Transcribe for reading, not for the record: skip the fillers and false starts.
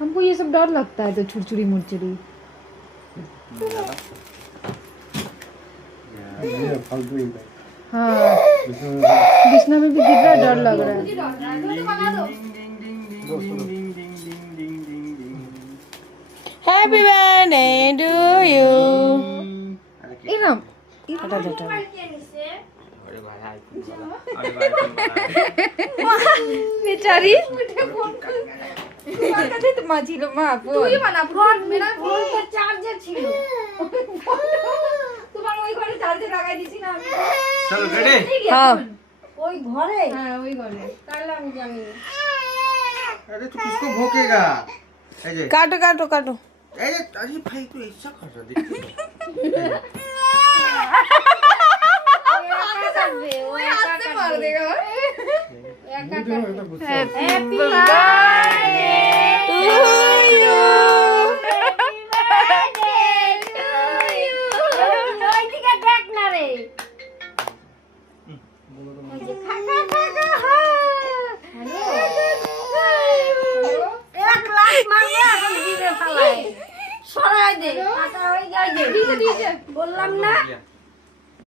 हमको ये सब डर लगता है तो छुरछुरी मुरछुरी। ये फालतू ही है। हाँ बिछना में भी गिर रहा है, डर लग रहा है। Happy birthday to you. इनम हटा दो हटा दो। बेचारी তোমার কাছে তো মা ছিল মা তুই বানা ফোন মেরা ফোন তো চার্জার ছিল তোমার ওই ঘরে চার্জার লাগাই দিছি না আমি। চলো রেডি। हाँ ওই ঘরে হ্যাঁ ওই ঘরে তাহলে আমি জানি। अरे तू किसको भोंकेगा? अजय काटो काटो काटो। अरे अरे भाई तू ऐसा कर रहा देखिए। हाथ से मार देगा। Happy birthday to you. বললাম না